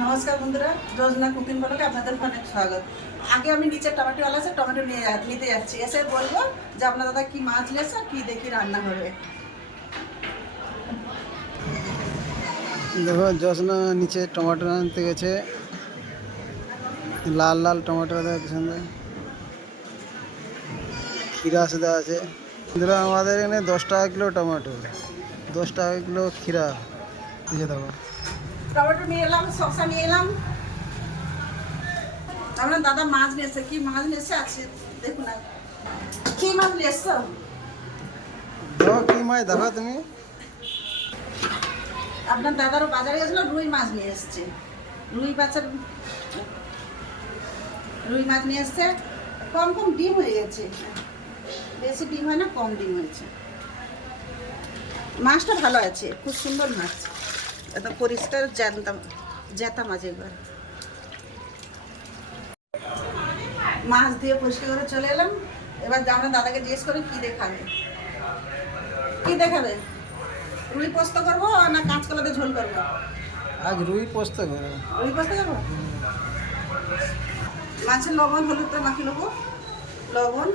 নমস্কার বন্ধুরা, রোজনা কুকিং ব্লগে আপনাদের অনেক স্বাগত। আগে আমি নিচে টমেটোওয়ালা আছে, টমেটো নিয়ে নিতে যাচ্ছি। এসে বলব যে আপনার দাদা কি মাছ নিয়েছে আর কি দেখি রান্না হবে। দেখো জসনা নিচে টমেটো আনতে গেছে। লাল লাল টমেটো সঙ্গে। ক্ষীরা সেদা আছে। বন্ধুরা, আমাদের এখানে দশ টাকা কিলো টমেটো। দশ টাকা কিলো ক্ষীরা। দিয়ে দেবো টমেটো নিয়ে এলাম শসা নিয়ে এলাম। আপনার দাদা মাছ নিয়েছে কি মাছ নিয়েছে আছে দেখুন কি মাছ নিয়ে এসছো কি মাছ দেখো তুমি? আপনার দাদারও বাজারে গেছিল রুই মাছ নিয়ে এসছে। রুই মাছের রুই মাছ নিয়ে এসছে। কম কম ডিম হয়ে গেছে। বেশি ডিম হয় না কম ডিম হয়েছে। মাছটা ভালো আছে খুব সুন্দর মাছ। এত পরিষ্কার জ্যান্ত জ্যাতা মাছ এবার মাছ দিয়ে পরিষ্কার করে চলে এলাম। এবার আমরা দাদাকে জিজ্ঞেস করি কী দেখাবে? কী দেখাবে? রুই পোস্ত করব না কাঁচকলাতে ঝোল করব? আজ রুই পোস্ত করো রুই পোস্ত করব? মাছের লবণ হলুদটা মাখিয়ে নেব। লবণ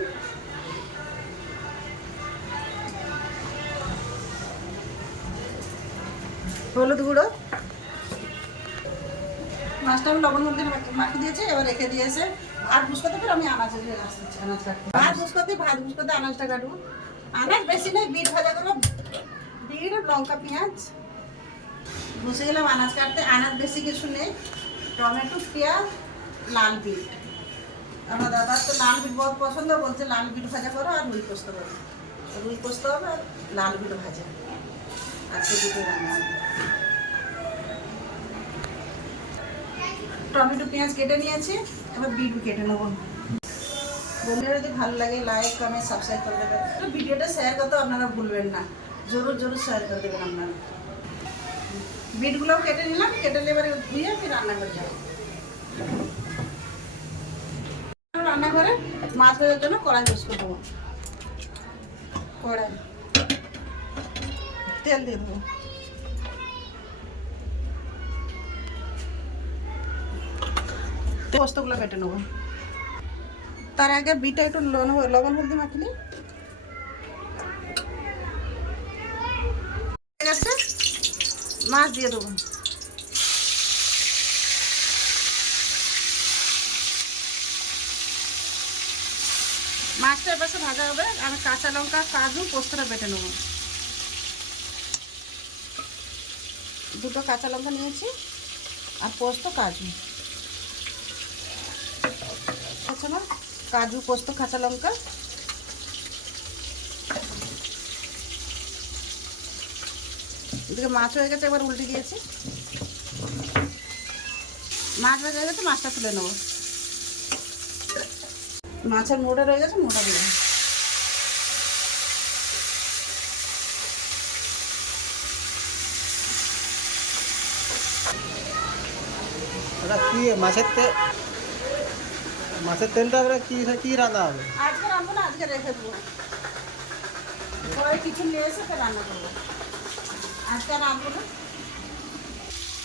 হলুদ গুঁড়ো। মাছটা আমি লবণ হলুদ মাখিয়ে দিয়েছি এবার রেখে দিয়েছে ভাত বুঝকোতে ফের আমি আনাজ আনাজ কাটবো ভাত বুঝকোতে ভাত বুঝকোতে আনাজটা কাটবো। আনাজ বেশি নেই বিট ভাজা করব। বিট লঙ্কা পেঁয়াজ। বসে গেলাম আনাজ কাটতে। আনাজ বেশি কিছু নেই। টমেটো পেঁয়াজ লাল বিট। আমার দাদার তো লাল বিট বহুত পছন্দ বলছে লাল বিট ভাজা করো আর রুই পোস্ত করো। রুই পোস্ত হবে আর লাল বিট ভাজা। রান্না টমেটো, পেঁয়াজ কেটে নিয়েছি, এবার বিট কেটে নেব। বন্ধুরা, যদি ভালো লাগে লাইক কমেন্ট সাবস্ক্রাইব করে দেবেন। ভিডিওটা শেয়ার করতে আপনারা ভুলবেন না। জরুর জরুর শেয়ার করে দেবেন আপনারা। বিটগুলোও কেটে নিলাম, কেটে নিয়ে এবারে ধুয়ে আমি রান্না করে যাব। রান্নাঘরে মাছ ভাজার জন্য কড়াই ইউজ করে দেবো। কড়াই। তেল দিয়ে দেবো। পোস্তগুলো কেটে নেব। তার আগে বিটা একটু লবণ হলদি মাখিনি মাছ দিয়ে দেবো। মাছটা এবার ভাজা হবে। আমি কাঁচা লঙ্কা, কাজু, পোস্তটা বেটে নেব। দুটো কাঁচা লঙ্কা নিয়েছি আর পোস্ত কাজু। আচ্ছা না কাজু, পোস্ত, কাঁচা লঙ্কা। এদিকে মাছ হয়ে গেছে, এবার উল্টে দিয়েছি। মাছ হয়ে গেছে, মাছটা তুলে নেব। মাছের মোটা রয়ে গেছে, মোটা দিয়ে এটা কি মাছের তেল মাছের তেলটা এবারে কি কি রান্না হবে? আজকে রান্না না, আজকে রেখে দেবো। পরে কিছু নিয়ে এসে রান্না করব। আজকে আর না।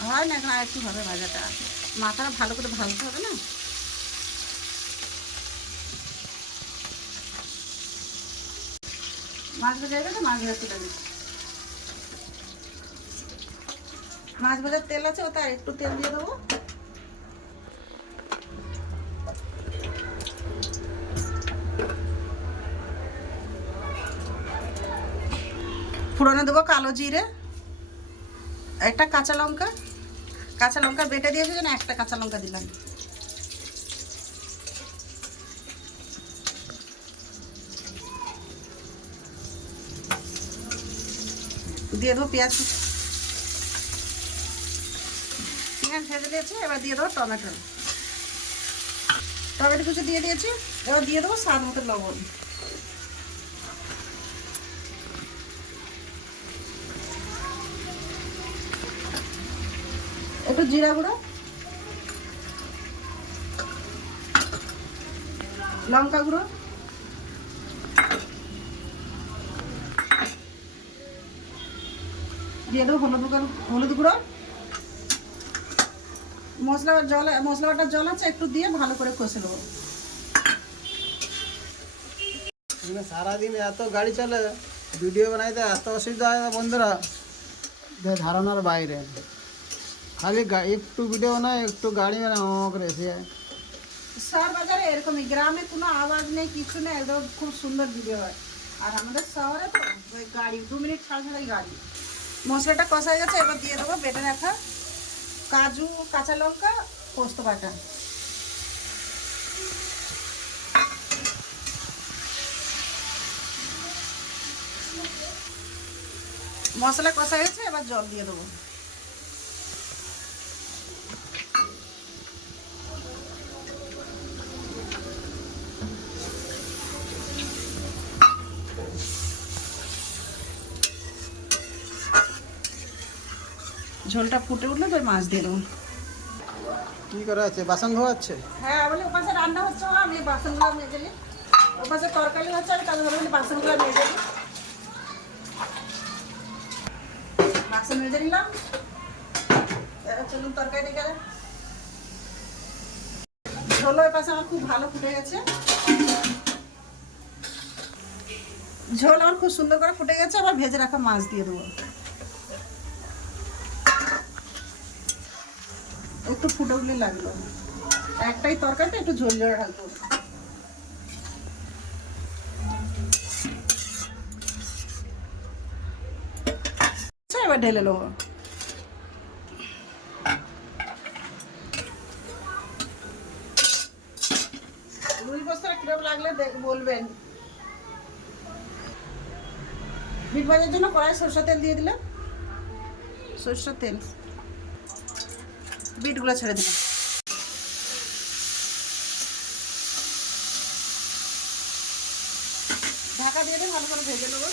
হয় না এখন একটু হবে ভাজাটা। মাথাটা ভালো করে ভাজতে হবে না? মাছ ভাজা গেছে, মাছ ভাজা তুলে দিচ্ছি। মাছ ভাজার তেল আছে আর একটু তেল দিয়ে দেবো। ফোড়নে দেবো কালো জিরে। একটা কাঁচা লঙ্কা। কাঁচা লঙ্কা বেটে দিয়েছে যেন একটা কাঁচা লঙ্কা দিলাম। দিয়ে দেবো পেঁয়াজ। পেঁয়াজ ভেজে দিয়েছি, এবার দিয়ে দেবো টমেটো। টমেটো কুচি দিয়ে দিয়েছি, এবার দিয়ে দেবো স্বাদ মতো লবণ। একটু জিরা গুঁড়ো, লঙ্কা গুঁড়ো, দিয়ে দেবো হলুদ হলুদ গুঁড়ো। মশলা জল মশলা জল আছে, একটু দিয়ে ভালো করে কষে নেব। সারাদিন এত গাড়ি চলে, ভিডিও বানাইতে এত অসুবিধা হয় বন্ধুরা? ধারণার বাইরে। খালি গা- একটু ভিডিও বানায় একটু গাড়ি মানে ও করে এসে যায় শহর বাজারে এরকমই গ্রামে কোনো আওয়াজ নেই কিছু নেই একদম খুব সুন্দর ভিডিও হয় আর আমাদের শহরে তো ওই গাড়ি দু মিনিট ছাড়া ছাড়াই গাড়ি মশলাটা কষা হয়ে গেছে এবার দিয়ে দেবো বেটে রাখা কাজু কাঁচা লঙ্কা পোস্ত বাটা মশলা কষা হয়েছে এবার জল দিয়ে দেবো ঝোলটা ফুটে উঠলে তো ওই মাছ দিয়ে দেবো। কি করা আছে? বাসন ধোয়াচ্ছে হ্যাঁ বলে ওপাশে রান্না হচ্ছে আমি বাসনগুলো মেজে নিই। ওপাশে তরকারি হচ্ছে আমি তাদের বলে বাসনগুলো মেজে নিই। বাসন মেজে নিলাম। চলুন তরকারি দিকে ঝোলো ওই পাশে আমার খুব ভালো ফুটে গেছে। ঝোল আমার খুব সুন্দর করে ফুটে গেছে আবার ভেজে রাখা মাছ দিয়ে দেবো। একটু ফুটে উঠলে লাগল। একটাই তরকারিতে একটু ঝোল ঝোল হবে। আচ্ছা, এবার ঢেলে নেব। রুই পোস্তটা কীরকম লাগলে বলবেন। বিট ভাজার জন্য কড়াই সরষের তেল দিয়ে দিলাম। সরষের তেল। বিটগুলো ছেড়ে দিলাম। ঢাকা দিয়ে ভালো করে ভেজে নেব।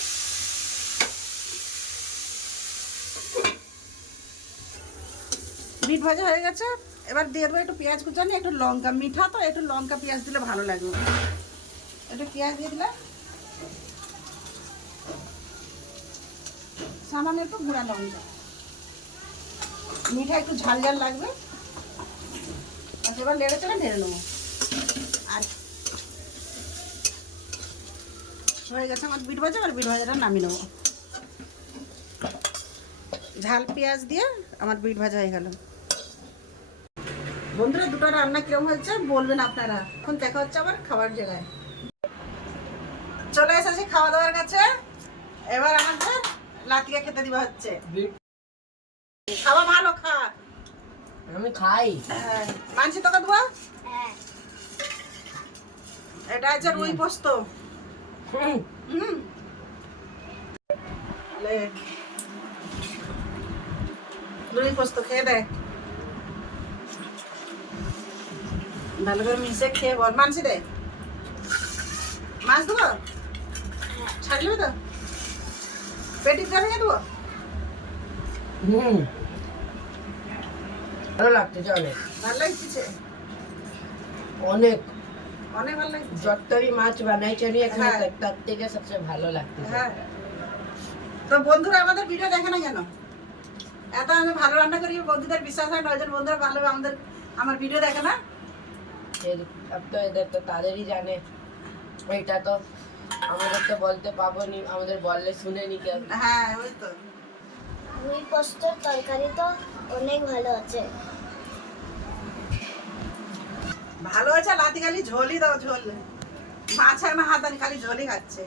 বিট ভাজা হয়ে গেছে। এবার দিয়ে দেবো একটু পেঁয়াজ কুচানি একটু লঙ্কা, মিঠা তো, একটু লঙ্কা পেঁয়াজ দিলে ভালো লাগবে। একটু পেঁয়াজ দিয়ে দিলাম। সামান্য একটু গুঁড়া লঙ্কা। মিঠা একটু ঝাল ঝাল লাগবে। এবার লেড়ে চেড়ে ঢেলে নেব। আর হয়ে গেছে আমার বিট ভাজা আর বিট ভাজাটা নামিয়ে নেব। ঝাল পেঁয়াজ দিয়ে আমার বিট ভাজা হয়ে গেল। বন্ধুরা দুটো রান্না কিরম হয়েছে বলবেন আপনারা। এখন দেখা হচ্ছে আবার খাবার জায়গায়। চলে এসেছি খাওয়া দাওয়ার কাছে। এবার আমাদের লাতিকে খেতে দিবা হচ্ছে। খাওয়া ভালো আমি খাই। হ্যাঁ, মানছি তোকে দেবো এটা আছে রুই পোস্ত। হুম, হুম। রুই পোস্ত খেয়ে দেখ ভালো করে মিশে খেয়ে বল। মানছি দে। মাছ দেবো ছাড়লিবে তো? পেটি ভেঙে দেবো? হুম। ভালো লাগতেছে অনেক ভালো লাগছে? অনেক। অনেক ভালো লাগছে? যতই মাছ বানাইছে আমি এখানে হ্যাঁ। তার- থেকে সবচেয়ে ভালো লাগতেছে। হ্যাঁ। তো বন্ধুরা আমাদের ভিডিও দেখে না কেন? এত আমি ভালো রান্না করি বন্ধুদের বিশ্বাস হয় নয়জন বন্ধুরা ভালো আমাদের আমার ভিডিও দেখে না? তো এদের তো তাদেরই জানে। এটা তো আমাদের তো বলতে পাবো নি আমাদের বললে শুনে নি কেউ। হ্যাঁ ওই তো। রুই পোস্তর তরকারি তো অনেক ভালো আছে। ভালো আছে লাতি খালি ঝোলই দাও ঝোল। মাছ আর না হাত খালি ঝোলই খাচ্ছে।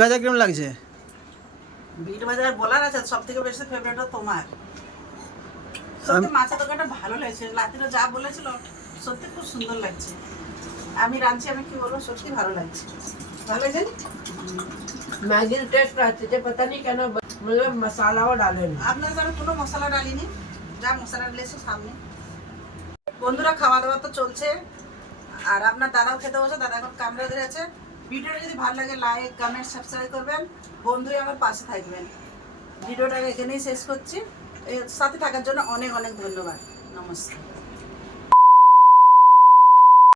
ভাজা কিরম লাগছে? বিট বাজার বলার আছে সব থেকে বেশি ফেভারিট তোমার। সত্যি মাছের তরকারিটা ভালো লাগছে। লাতিরা যা বলেছিল সত্যি খুব সুন্দর লাগছে। আমি রাঁধছি আমি কি বলবো সত্যি ভালো লাগছে ভালো লাগছে না? ম্যাগির টেস্ট আছে যে पता नहीं কেন मतलब মশলাও ডালেন আপনার আমি কোনো মশলা ডালিনি যা মশলা ডালেছে সামনে বন্ধুরা খাওয়া দাওয়া তো চলছে আর আপনার দাদাও খেতে বসে দাদা এখন কামড়ে ধরেছে ভিডিওটা যদি ভালো লাগে লাইক কমেন্ট সাবস্ক্রাইব করবেন বন্ধুই আমার পাশে থাকবেন ভিডিওটা এখানেই শেষ করছি এর সাথে থাকার জন্য অনেক অনেক ধন্যবাদ নমস্কার